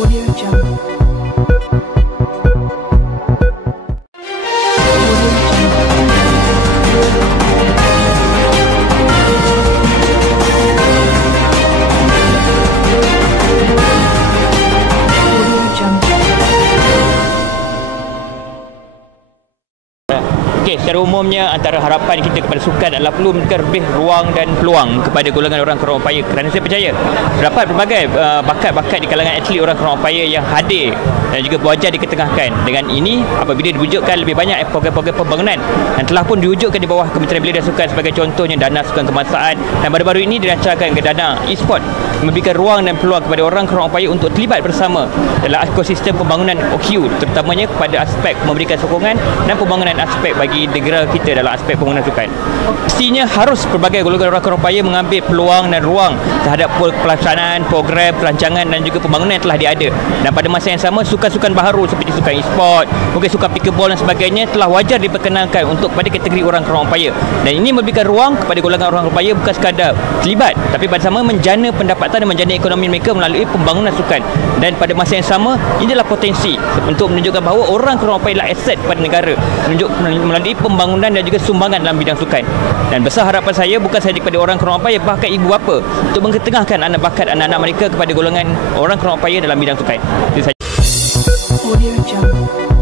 Audio Jungle. Okey, secara umumnya antara harapan kita kepada sukan adalah perlu memberikan lebih ruang dan peluang kepada golongan orang kurang upaya, kerana saya percaya terdapat berbagai bakat-bakat di kalangan atlet orang kurang upaya yang hadir dan juga berwajar diketengahkan. Dengan ini, apabila diwujudkan lebih banyak program-program pembangunan yang telah pun diwujudkan di bawah Kementerian Belia dan Sukan, sebagai contohnya dana sukan kebangsaan, dan baru-baru ini dirancarkan ke dana e-sport, memberikan ruang dan peluang kepada orang kurang upaya untuk terlibat bersama dalam ekosistem pembangunan OKU, terutamanya kepada aspek memberikan sokongan dan pembangunan aspek bagi negara kita dalam aspek pembangunan sukan. Pastinya harus pelbagai golongan orang kurang upaya mengambil peluang dan ruang terhadap pelaksanaan program, perancangan dan juga pembangunan yang telah diada. Dan pada masa yang sama, sukan-sukan baharu seperti sukan e-sport, mungkin sukan pickleball dan sebagainya telah wajar diperkenalkan untuk pada kategori orang kurang upaya. Dan ini memberikan ruang kepada golongan orang kurang upaya bukan sekadar terlibat, tapi pada sama menjana pendapatan dan menjana ekonomi mereka melalui pembangunan sukan. Dan pada masa yang sama, inilah potensi untuk menunjukkan bahawa orang kurang upaya adalah aset pada negara, melalui pembangunan dan juga sumbangan dalam bidang sukan. Dan besar harapan saya bukan sahaja kepada orang kurang upaya, bahkan ibu bapa, untuk mengetengahkan anak bakat anak-anak mereka kepada golongan orang kurang upaya dalam bidang sukan. Itu sahaja. Audio Jungle.